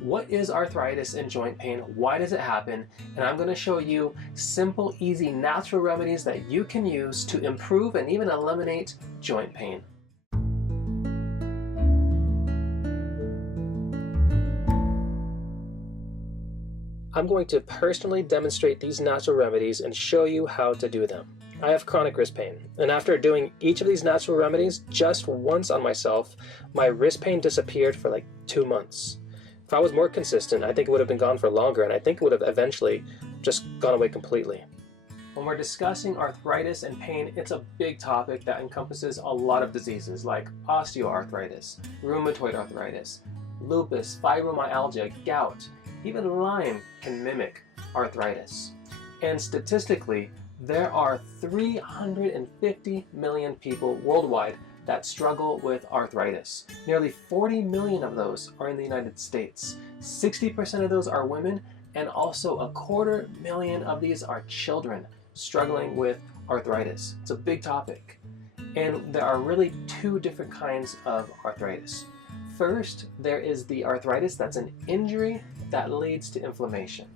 What is arthritis and joint pain? Why does it happen? And I'm going to show you simple, easy, natural remedies that you can use to improve and even eliminate joint pain. I'm going to personally demonstrate these natural remedies and show you how to do them. I have chronic wrist pain, and after doing each of these natural remedies just once on myself, my wrist pain disappeared for like 2 months. If I was more consistent, I think it would have been gone for longer, and I think it would have eventually just gone away completely. When we're discussing arthritis and pain, it's a big topic that encompasses a lot of diseases like osteoarthritis, rheumatoid arthritis, lupus, fibromyalgia, gout. Even Lyme can mimic arthritis. And statistically, there are 350 million people worldwide that struggle with arthritis. Nearly 40 million of those are in the United States. 60% of those are women, and also 250,000 of these are children struggling with arthritis. It's a big topic. And there are really two different kinds of arthritis. First, there is the arthritis that's an injury that leads to inflammation.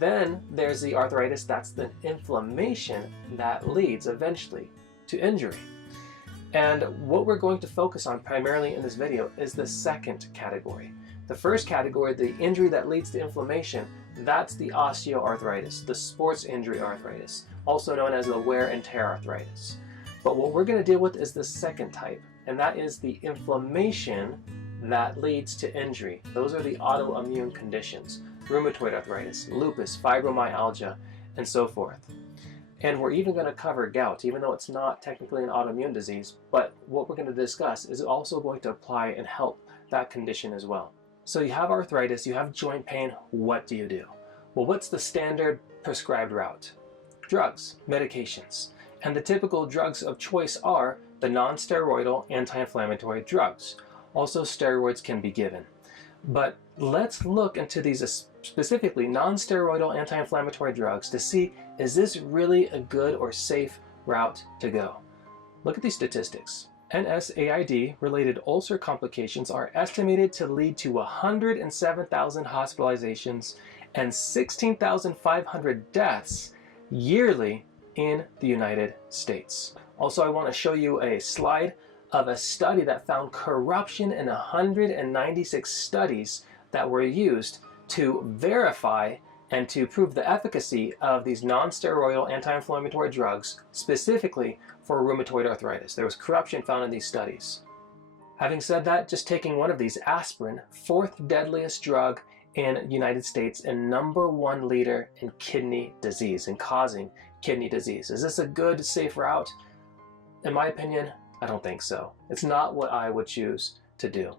Then there's the arthritis that's the inflammation that leads eventually to injury. And what we're going to focus on primarily in this video is the second category. The first category, the injury that leads to inflammation, that's the osteoarthritis, the sports injury arthritis, also known as the wear and tear arthritis. But what we're going to deal with is the second type, and that is the inflammation that leads to injury. Those are the autoimmune conditions: rheumatoid arthritis, lupus, fibromyalgia, and so forth. And we're even going to cover gout, even though it's not technically an autoimmune disease, but what we're going to discuss is also going to apply and help that condition as well. So you have arthritis, you have joint pain, what do you do? Well, what's the standard prescribed route? Drugs, medications. And the typical drugs of choice are the non-steroidal anti-inflammatory drugs. Also, steroids can be given. But let's look into these specifically non-steroidal anti-inflammatory drugs to see, is this really a good or safe route to go? Look at these statistics. NSAID-related ulcer complications are estimated to lead to 107,000 hospitalizations and 16,500 deaths yearly in the United States. Also, I want to show you a slide of a study that found corruption in 196 studies that were used to verify and to prove the efficacy of these non-steroidal anti-inflammatory drugs, specifically for rheumatoid arthritis. There was corruption found in these studies. Having said that, just taking one of these, aspirin, 4th deadliest drug in the United States and #1 leader in kidney disease and causing kidney disease. Is this a good, safe route? In my opinion, I don't think so. It's not what I would choose to do.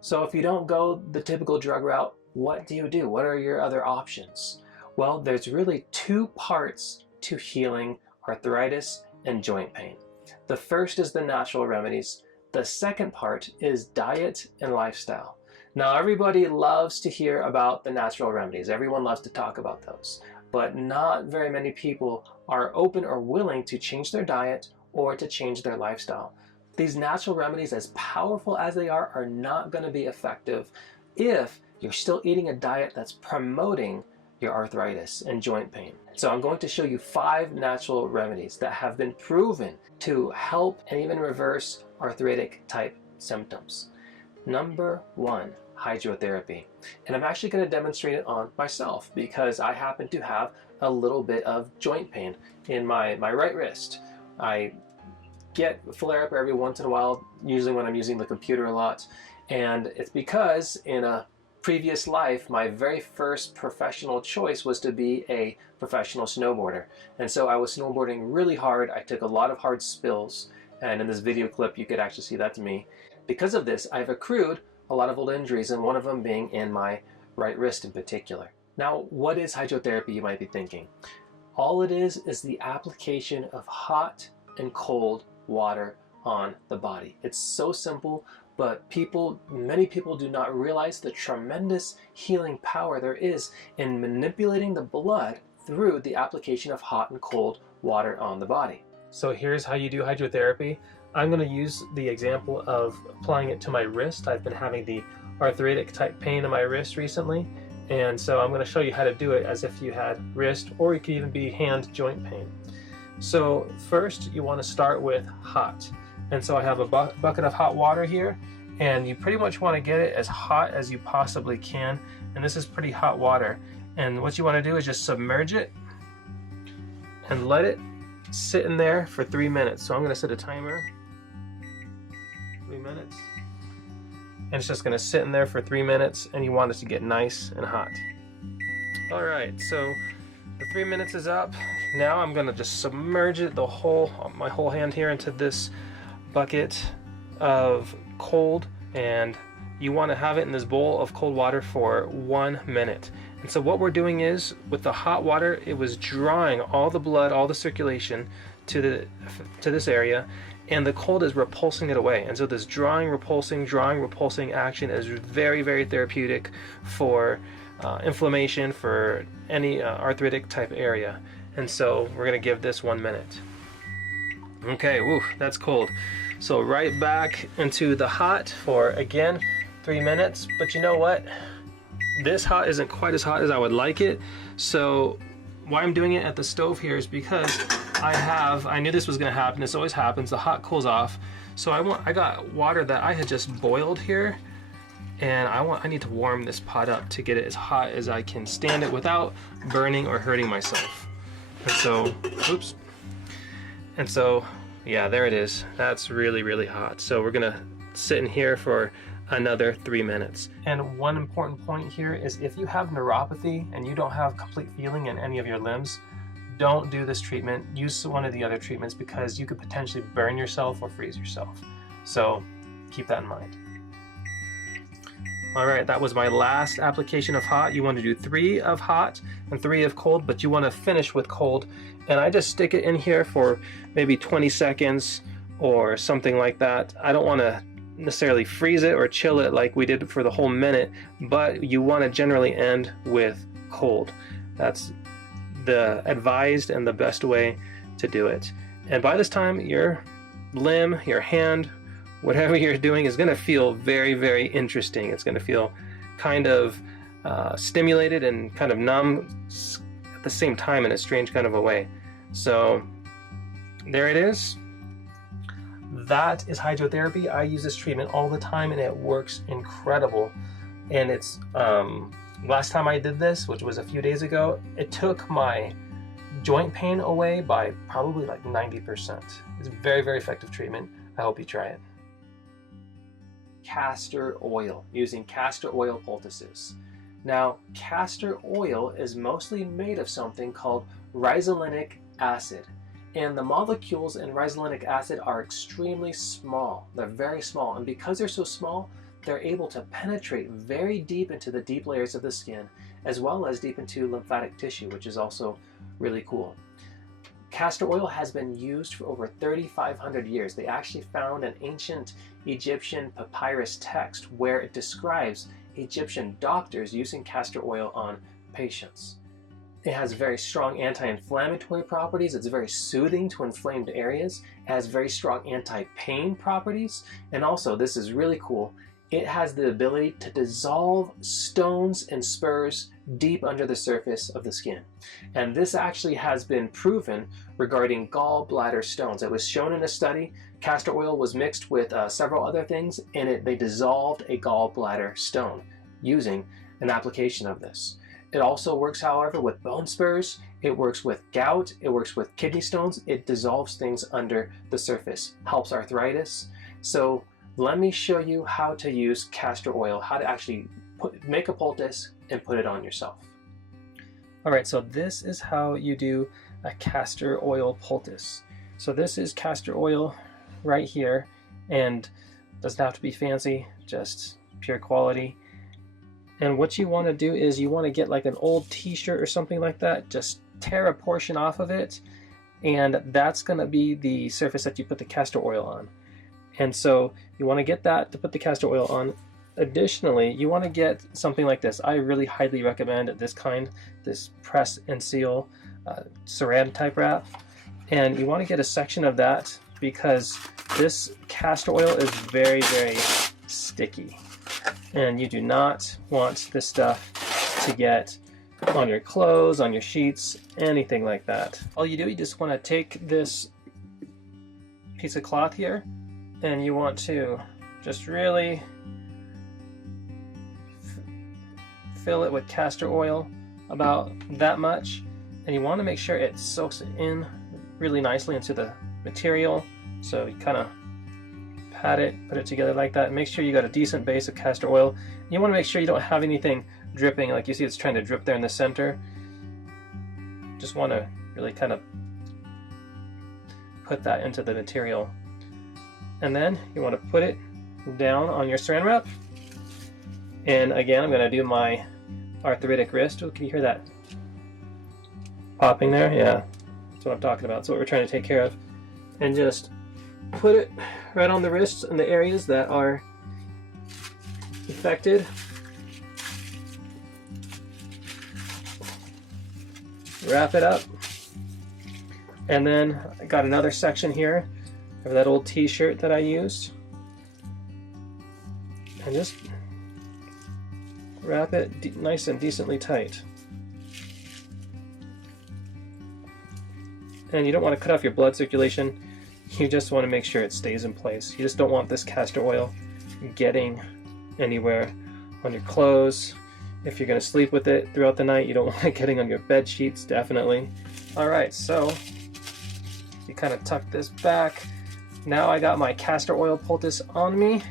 So if you don't go the typical drug route, what do you do? What are your other options? Well, there's really 2 parts to healing arthritis and joint pain. The first is the natural remedies. The second part is diet and lifestyle. Now, everybody loves to hear about the natural remedies. Everyone loves to talk about those. But not very many people are open or willing to change their diet or to change their lifestyle. These natural remedies, as powerful as they are not going to be effective if you're still eating a diet that's promoting your arthritis and joint pain. So I'm going to show you 5 natural remedies that have been proven to help and even reverse arthritic type symptoms. Number 1, hydrotherapy. And I'm actually going to demonstrate it on myself because I happen to have a little bit of joint pain in my right wrist. I get a flare-up every once in a while, usually when I'm using the computer a lot. And it's because in a previous life, my very first professional choice was to be a professional snowboarder. And so I was snowboarding really hard. I took a lot of hard spills. And in this video clip, you could actually see that's me. Because of this, I've accrued a lot of old injuries, and one of them being in my right wrist in particular. Now, what is hydrotherapy, you might be thinking? All it is the application of hot and cold water on the body. It's so simple, but many people do not realize the tremendous healing power there is in manipulating the blood through the application of hot and cold water on the body. So here's how you do hydrotherapy. I'm going to use the example of applying it to my wrist. I've been having the arthritic type pain in my wrist recently, and so I'm going to show you how to do it as if you had wrist, or it could even be hand joint pain. So first you want to start with hot, and so I have a bucket of hot water here, and you pretty much want to get it as hot as you possibly can, and this is pretty hot water, and what you want to do is just submerge it and let it sit in there for 3 minutes. So I'm going to set a timer, 3 minutes, and it's just going to sit in there for 3 minutes, and you want it to get nice and hot. All right, so the 3 minutes is up. Now I'm going to just submerge it, my whole hand here, into this bucket of cold, and you want to have it in this bowl of cold water for 1 minute. And so what we're doing is, with the hot water, it was drawing all the blood, all the circulation to this area, and the cold is repulsing it away. And so this drawing, repulsing action is very, very therapeutic for inflammation, for any arthritic type area. And so we're going to give this 1 minute. Okay, woo, that's cold. So right back into the hot for, again, 3 minutes. But you know what? This hot isn't quite as hot as I would like it. So why I'm doing it at the stove here is because I knew this was going to happen. This always happens. The hot cools off. So I got water that I had just boiled here, and I need to warm this pot up to get it as hot as I can stand it without burning or hurting myself. And so, oops. And so, yeah, there it is. That's really, really hot. So we're gonna sit in here for another 3 minutes. And one important point here is, if you have neuropathy and you don't have complete feeling in any of your limbs, don't do this treatment. Use one of the other treatments, because you could potentially burn yourself or freeze yourself. So keep that in mind. All right, that was my last application of hot. You want to do 3 of hot and 3 of cold, but you want to finish with cold. And I just stick it in here for maybe 20 seconds or something like that. I don't want to necessarily freeze it or chill it like we did for the whole minute, but you want to generally end with cold. That's the advised and the best way to do it. And by this time, your limb, your hand, whatever you're doing is going to feel very, very interesting. It's going to feel kind of stimulated and kind of numb at the same time, in a strange kind of a way. So there it is. That is hydrotherapy. I use this treatment all the time, and it works incredible. And it's last time I did this, which was a few days ago, it took my joint pain away by probably like 90%. It's a very, very effective treatment. I hope you try it. Castor oil, using castor oil poultices. Now, castor oil is mostly made of something called rhizolinic acid. And the molecules in rhizolinic acid are extremely small. They're very small, and because they're so small, they're able to penetrate very deep into the deep layers of the skin, as well as deep into lymphatic tissue, which is also really cool. Castor oil has been used for over 3,500 years. They actually found an ancient Egyptian papyrus text where it describes Egyptian doctors using castor oil on patients. It has very strong anti-inflammatory properties. It's very soothing to inflamed areas. It has very strong anti-pain properties. And also, this is really cool, it has the ability to dissolve stones and spurs deep under the surface of the skin. And this actually has been proven regarding gallbladder stones. It was shown in a study. Castor oil was mixed with several other things, and they dissolved a gallbladder stone using an application of this. It also works, however, with bone spurs. It works with gout. It works with kidney stones. It dissolves things under the surface, helps arthritis. So let me show you how to use castor oil, how to actually make a poultice and put it on yourself. All right, so this is how you do a castor oil poultice. So this is castor oil right here, and doesn't have to be fancy, just pure quality. And what you want to do is you want to get like an old t-shirt or something like that, just tear a portion off of it, and that's going to be the surface that you put the castor oil on. And so you want to get that to put the castor oil on. Additionally, you want to get something like this. I really highly recommend this kind, this press and seal saran type wrap. And you want to get a section of that because this castor oil is very, very sticky. And you do not want this stuff to get on your clothes, on your sheets, anything like that. All you do, you just want to take this piece of cloth here and you want to just really fill it with castor oil, about that much, and you want to make sure it soaks in really nicely into the material. So you kind of pat it, put it together like that, and make sure you got a decent base of castor oil. You want to make sure you don't have anything dripping, like you see it's trying to drip there in the center. Just want to really kind of put that into the material. And then you want to put it down on your saran wrap. And again, I'm going to do my arthritic wrist. Oh, can you hear that popping there? Yeah, that's what I'm talking about. That's what we're trying to take care of. And just put it right on the wrists and the areas that are affected. Wrap it up. And then I got another section here of that old t-shirt that I used. And just wrap it nice and decently tight. And you don't want to cut off your blood circulation. You just want to make sure it stays in place. You just don't want this castor oil getting anywhere on your clothes. If you're going to sleep with it throughout the night, you don't want it getting on your bed sheets, definitely. Alright, so you kind of tuck this back. Now I got my castor oil poultice on me,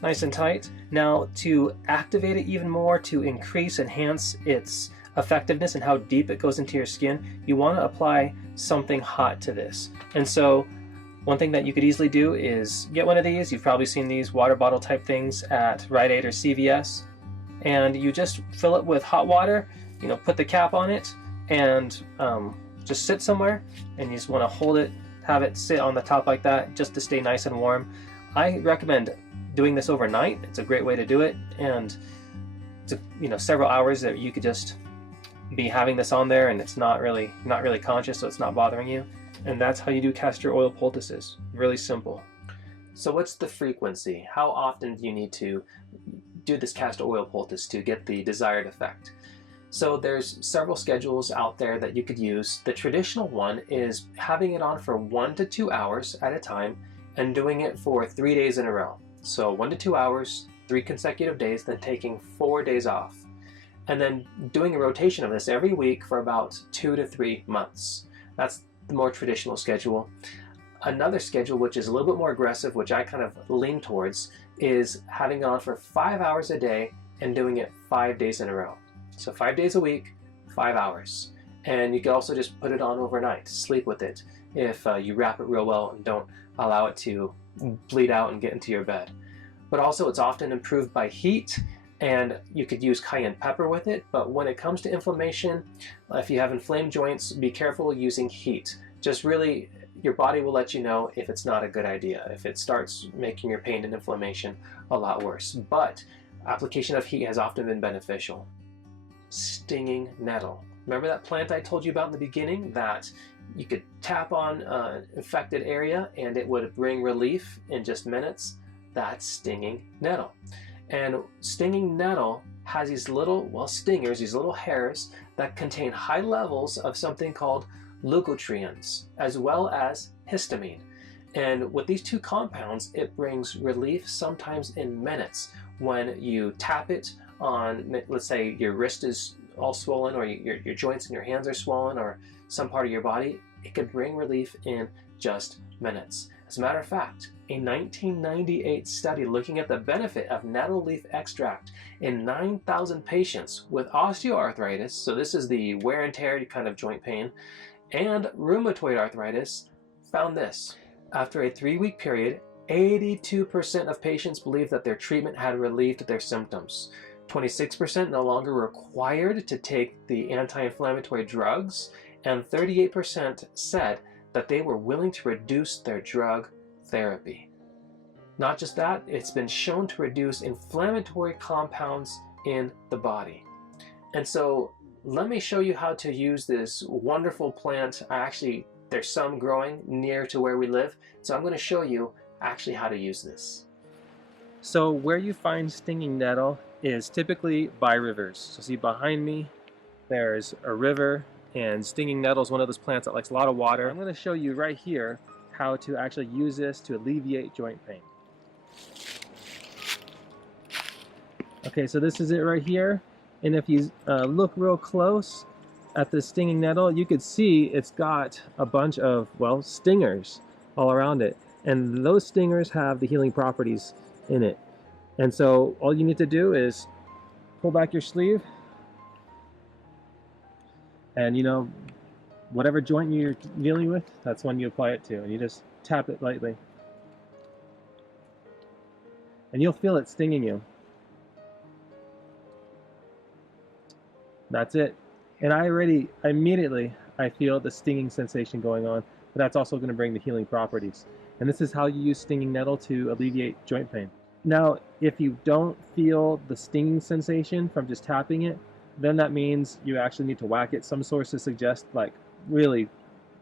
nice and tight. Now to activate it even more, to enhance its effectiveness and how deep it goes into your skin, you want to apply something hot to this. And so one thing that you could easily do is get one of these. You've probably seen these water bottle type things at Rite Aid or CVS. And you just fill it with hot water, you know, put the cap on it, and just sit somewhere, and you just want to hold it, have it sit on the top like that, just to stay nice and warm. I recommend doing this overnight. It's a great way to do it, and it's, you know, several hours that you could just be having this on there, and it's not really conscious, so it's not bothering you. And that's how you do castor oil poultices. Really simple. So what's the frequency? How often do you need to do this castor oil poultice to get the desired effect? So there's several schedules out there that you could use. The traditional one is having it on for 1 to 2 hours at a time and doing it for 3 days in a row. So 1 to 2 hours, 3 consecutive days, then taking 4 days off. And then doing a rotation of this every week for about 2 to 3 months. That's the more traditional schedule. Another schedule, which is a little bit more aggressive, which I kind of lean towards, is having it on for 5 hours a day and doing it 5 days in a row. So 5 days a week, 5 hours. And you can also just put it on overnight, sleep with it, if you wrap it real well and don't allow it to bleed out and get into your bed. But also it's often improved by heat, and you could use cayenne pepper with it. But when it comes to inflammation, if you have inflamed joints, be careful using heat. Just really, your body will let you know if it's not a good idea, if it starts making your pain and inflammation a lot worse. But application of heat has often been beneficial. Stinging nettle. Remember that plant I told you about in the beginning that you could tap on an infected area and it would bring relief in just minutes? That's stinging nettle. And stinging nettle has these little, well, stingers, these little hairs that contain high levels of something called leukotrienes, as well as histamine. And with these two compounds, it brings relief sometimes in minutes. When you tap it on, let's say your wrist is all swollen, or your joints in your hands are swollen, or some part of your body, it could bring relief in just minutes. As a matter of fact, a 1998 study looking at the benefit of nettle leaf extract in 9,000 patients with osteoarthritis, so this is the wear and tear kind of joint pain, and rheumatoid arthritis, found this. After a 3-week period, 82% of patients believed that their treatment had relieved their symptoms. 26% no longer required to take the anti-inflammatory drugs, and 38% said that they were willing to reduce their drug therapy. Not just that, it's been shown to reduce inflammatory compounds in the body. And so let me show you how to use this wonderful plant. There's some growing near to where we live, so I'm going to show you actually how to use this. So where you find stinging nettle is typically by rivers. So see behind me, there's a river, and stinging nettle is one of those plants that likes a lot of water. I'm going to show you right here how to actually use this to alleviate joint pain. Okay, so this is it right here, and if you look real close at the stinging nettle, you could see it's got a bunch of, well, stingers all around it, and those stingers have the healing properties in it. And so all you need to do is pull back your sleeve, and whatever joint you're dealing with, that's when you apply it to, and you just tap it lightly, and you'll feel it stinging you. That's it. And immediately I feel the stinging sensation going on, but that's also going to bring the healing properties. And this is how you use stinging nettle to alleviate joint pain. Now, if you don't feel the stinging sensation from just tapping it, then that means you actually need to whack it. Some sources suggest like really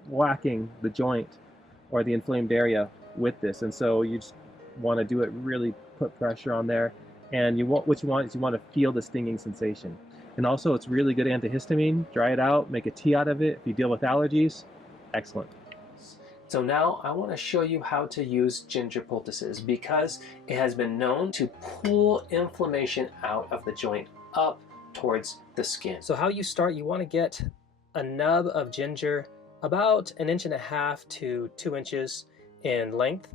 whacking the joint or the inflamed area with this. And so you just want to do it, really put pressure on there. And what you want is you want to feel the stinging sensation. And also, it's really good antihistamine. Dry it out, make a tea out of it. If you deal with allergies, excellent. So now I want to show you how to use ginger poultices, because it has been known to pull inflammation out of the joint up towards the skin. So how you start, you want to get a nub of ginger about 1.5 to 2 inches in length,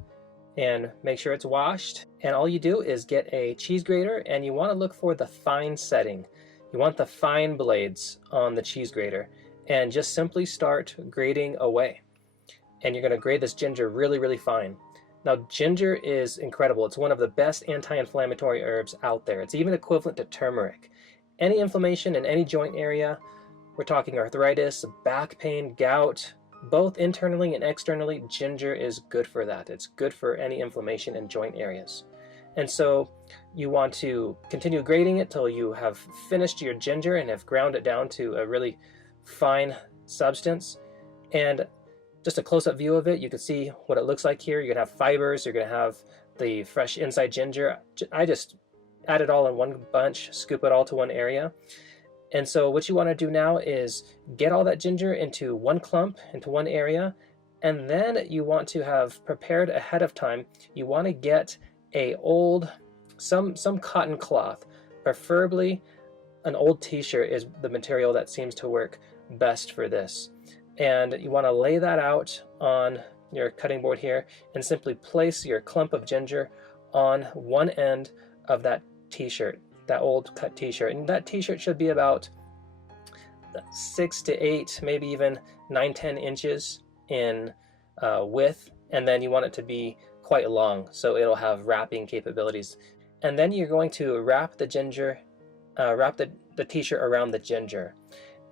and make sure it's washed. And all you do is get a cheese grater, and you want to look for the fine setting. You want the fine blades on the cheese grater, and just simply start grating away. And you're going to grate this ginger really, really fine. Now, ginger is incredible. It's one of the best anti-inflammatory herbs out there. It's even equivalent to turmeric. Any inflammation in any joint area, we're talking arthritis, back pain, gout, both internally and externally, ginger is good for that. It's good for any inflammation in joint areas. And so you want to continue grating it till you have finished your ginger and have ground it down to a really fine substance. And just a close-up view of it, you can see what it looks like here. You're going to have fibers, you're going to have the fresh inside ginger. I just add it all in one bunch, scoop it all to one area. And so what you want to do now is get all that ginger into one clump, into one area, and then you want to have prepared ahead of time. You want to get some cotton cloth, preferably an old t-shirt is the material that seems to work best for this. And you want to lay that out on your cutting board here and simply place your clump of ginger on one end of that t-shirt, that old cut t-shirt. And that t-shirt should be about 6 to 8, maybe even 9-10 inches in width, and then you want it to be quite long, so it'll have wrapping capabilities. And then you're going to wrap the ginger, wrap the t-shirt around the ginger.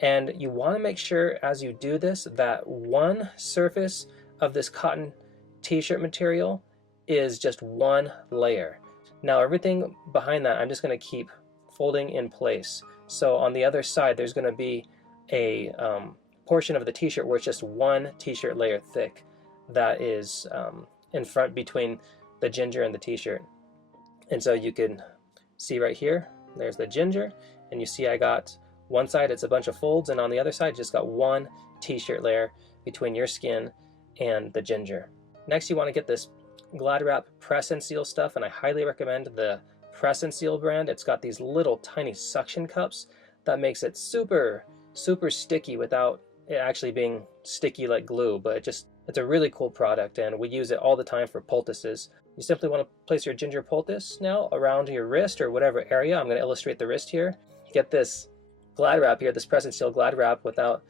And you want to make sure as you do this that one surface of this cotton t-shirt material is just one layer. Now everything behind that I'm just going to keep folding in place. So on the other side there's going to be a portion of the t-shirt where it's just one t-shirt layer thick that is in front between the ginger and the t-shirt. And so you can see right here, there's the ginger, and you see I got one side, it's a bunch of folds, and on the other side just got one t-shirt layer between your skin and the ginger. Next you want to get this Glad Wrap press and seal stuff, and I highly recommend the Press and Seal brand. It's got these little tiny suction cups that makes it super sticky without it actually being sticky like glue, but it's a really cool product, and we use it all the time for poultices. You simply want to place your ginger poultice now around your wrist or whatever area. I'm going to illustrate the wrist here. Get this Glad Wrap here, this Press and Seal Glad Wrap, without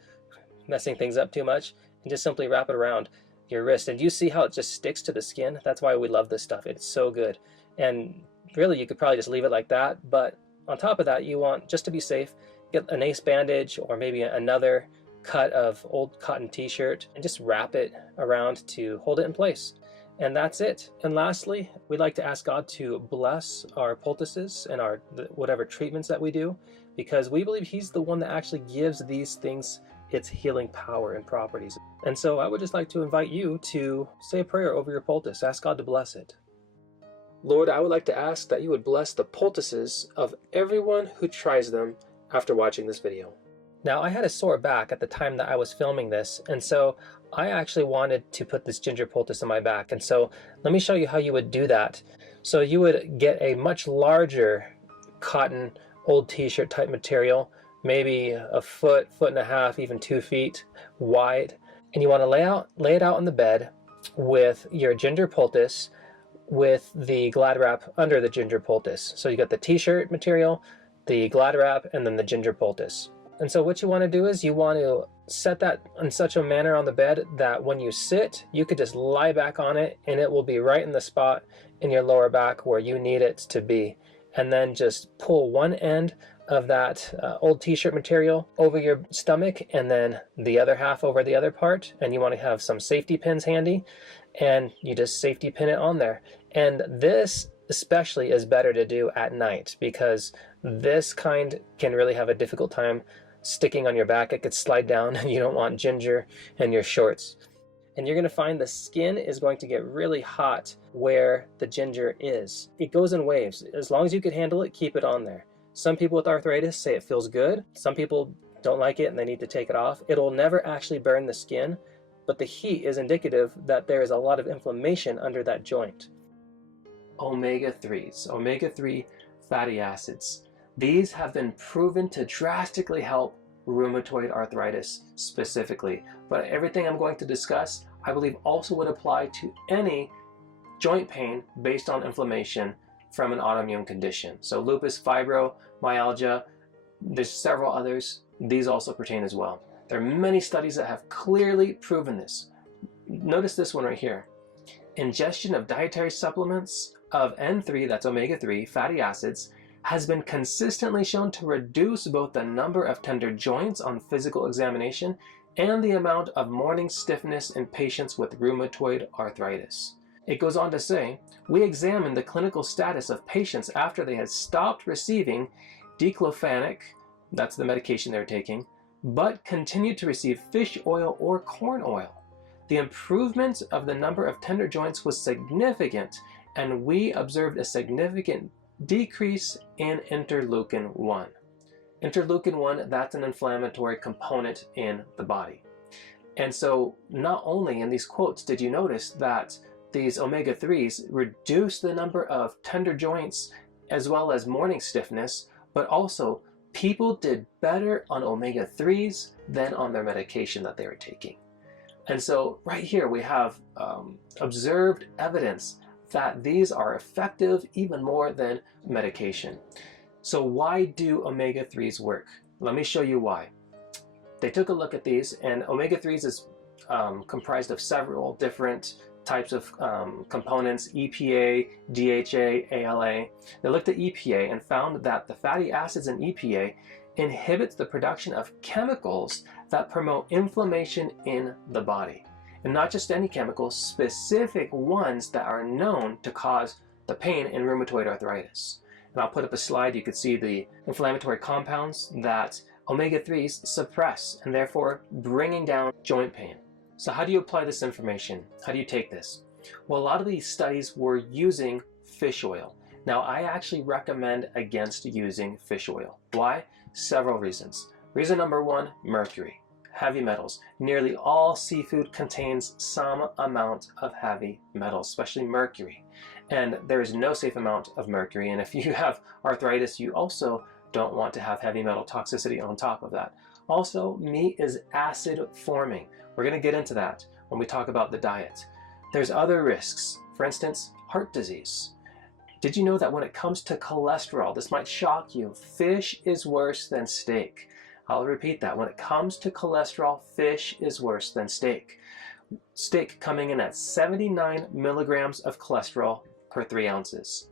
messing things up too much, and just simply wrap it around your wrist. And you see how it just sticks to the skin? That's why we love this stuff. It's so good. And really you could probably just leave it like that, but on top of that you want, just to be safe, get an ace bandage or maybe another cut of old cotton t-shirt and just wrap it around to hold it in place. And that's it. And lastly, we'd like to ask God to bless our poultices and our whatever treatments that we do, because we believe He's the one that actually gives these things its healing power and properties. And so I would just like to invite you to say a prayer over your poultice. Ask God to bless it. Lord, I would like to ask that you would bless the poultices of everyone who tries them after watching this video. Now, I had a sore back at the time that I was filming this, and so I actually wanted to put this ginger poultice on my back. And so let me show you how you would do that. So you would get a much larger cotton old t-shirt type material, maybe a foot, foot and a half, even 2 feet wide. And you want to lay it out on the bed with your ginger poultice with the glad wrap under the ginger poultice. So you got the t-shirt material, the glad wrap, and then the ginger poultice. And so what you want to do is you want to set that in such a manner on the bed that when you sit, you could just lie back on it and it will be right in the spot in your lower back where you need it to be. And then just pull one end of that old t-shirt material over your stomach and then the other half over the other part. And you want to have some safety pins handy and you just safety pin it on there. And this especially is better to do at night because this kind can really have a difficult time sticking on your back. It could slide down and you don't want ginger in your shorts. And you're going to find the skin is going to get really hot where the ginger is. It goes in waves. As long as you can handle it, keep it on there. Some people with arthritis say it feels good. Some people don't like it and they need to take it off. It'll never actually burn the skin, but the heat is indicative that there is a lot of inflammation under that joint. Omega-3s, omega-3 fatty acids. These have been proven to drastically help rheumatoid arthritis specifically, but everything I'm going to discuss I believe also would apply to any joint pain based on inflammation from an autoimmune condition. So lupus, fibromyalgia, there's several others. These also pertain as well. There are many studies that have clearly proven this. Notice this one right here. Ingestion of dietary supplements of N3, that's omega-3 fatty acids, has been consistently shown to reduce both the number of tender joints on physical examination and the amount of morning stiffness in patients with rheumatoid arthritis. It goes on to say, we examined the clinical status of patients after they had stopped receiving diclofenac, that's the medication they're taking, but continued to receive fish oil or corn oil. The improvement of the number of tender joints was significant, and we observed a significant decrease in interleukin-1. Interleukin-1, that's an inflammatory component in the body. And so not only in these quotes did you notice that these omega-3s reduce the number of tender joints as well as morning stiffness, but also people did better on omega-3s than on their medication that they were taking. And so right here we have observed evidence that these are effective even more than medication. So why do omega-3s work? Let me show you why. They took a look at these, and omega-3s is comprised of several different types of components, EPA, DHA, ALA. They looked at EPA and found that the fatty acids in EPA inhibits the production of chemicals that promote inflammation in the body. And not just any chemicals, specific ones that are known to cause the pain in rheumatoid arthritis. And I'll put up a slide, you could see the inflammatory compounds that omega-3s suppress and therefore bringing down joint pain. So how do you apply this information? How do you take this? Well, a lot of these studies were using fish oil. Now, I actually recommend against using fish oil. Why? Several reasons. Reason number one, mercury. Heavy metals. Nearly all seafood contains some amount of heavy metals, especially mercury. And there is no safe amount of mercury. And if you have arthritis, you also don't want to have heavy metal toxicity on top of that. Also, meat is acid forming. We're going to get into that when we talk about the diet. There's other risks. For instance, heart disease. Did you know that when it comes to cholesterol, this might shock you, fish is worse than steak? I'll repeat that. When it comes to cholesterol, fish is worse than steak. Steak coming in at 79 milligrams of cholesterol per 3 ounces.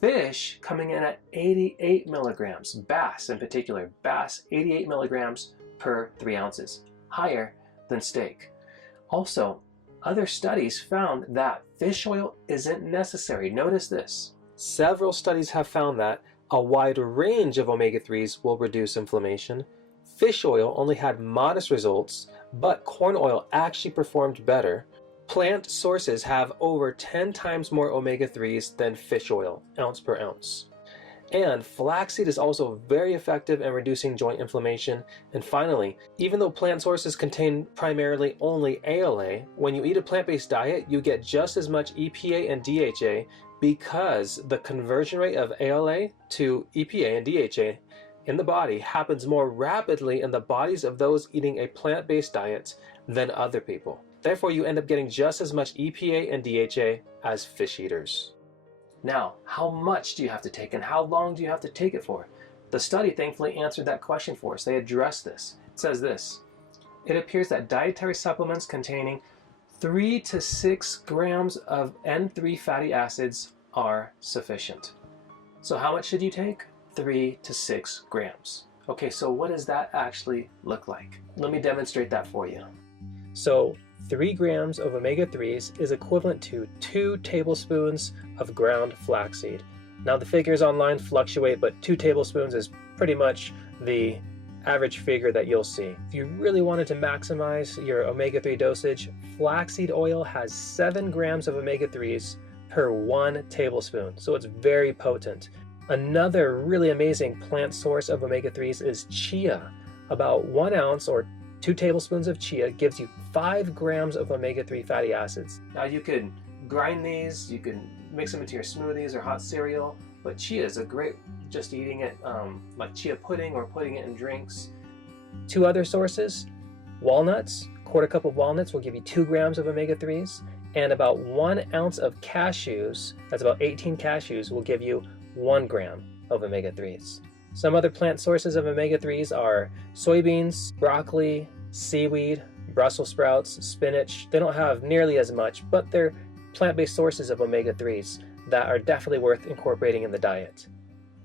Fish coming in at 88 milligrams. Bass in particular, bass 88 milligrams per 3 ounces. Higher than steak. Also, other studies found that fish oil isn't necessary. Notice this. Several studies have found that a wide range of omega-3s will reduce inflammation. Fish oil only had modest results, but corn oil actually performed better. Plant sources have over 10 times more omega-3s than fish oil, ounce per ounce. And flaxseed is also very effective in reducing joint inflammation. And finally, even though plant sources contain primarily only ALA, when you eat a plant-based diet, you get just as much EPA and DHA because the conversion rate of ALA to EPA and DHA in the body happens more rapidly in the bodies of those eating a plant-based diet than other people. Therefore, you end up getting just as much EPA and DHA as fish eaters. Now, how much do you have to take and how long do you have to take it for? The study thankfully answered that question for us. They addressed this. It says this: it appears that dietary supplements containing 3 to 6 grams of N3 fatty acids are sufficient. So how much should you take? 3 to 6 grams. Okay, so what does that actually look like? Let me demonstrate that for you. So 3 grams of omega-3s is equivalent to 2 tablespoons of ground flaxseed. Now the figures online fluctuate, but 2 tablespoons is pretty much the average figure that you'll see. If you really wanted to maximize your omega-3 dosage, flaxseed oil has 7 grams of omega-3s per 1 tablespoon, so it's very potent. Another really amazing plant source of omega-3s is chia. About 1 ounce or 2 tablespoons of chia gives you 5 grams of omega-3 fatty acids. Now you could grind these, you can mix them into your smoothies or hot cereal, but chia is a great, just eating it like chia pudding or putting it in drinks. 2 other sources: walnuts. Quarter cup of walnuts will give you 2 grams of omega-3s, and about 1 ounce of cashews, that's about 18 cashews, will give you 1 gram of omega-3s. Some other plant sources of omega-3s are soybeans, broccoli, seaweed, Brussels sprouts, spinach. They don't have nearly as much, but they're plant-based sources of omega-3s that are definitely worth incorporating in the diet.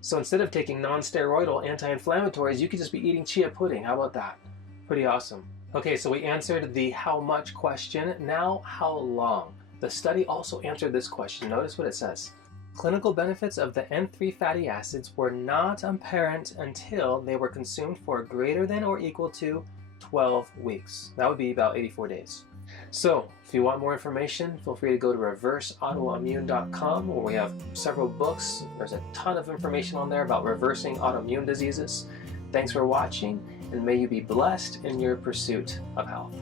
So instead of taking non-steroidal anti-inflammatories, you could just be eating chia pudding. How about that? Pretty awesome. Okay, so we answered the how much question. Now, how long? The study also answered this question. Notice what it says. Clinical benefits of the N3 fatty acids were not apparent until they were consumed for greater than or equal to 12 weeks. That would be about 84 days. So, if you want more information, feel free to go to reverseautoimmune.com, where we have several books. There's a ton of information on there about reversing autoimmune diseases. Thanks for watching, and may you be blessed in your pursuit of health.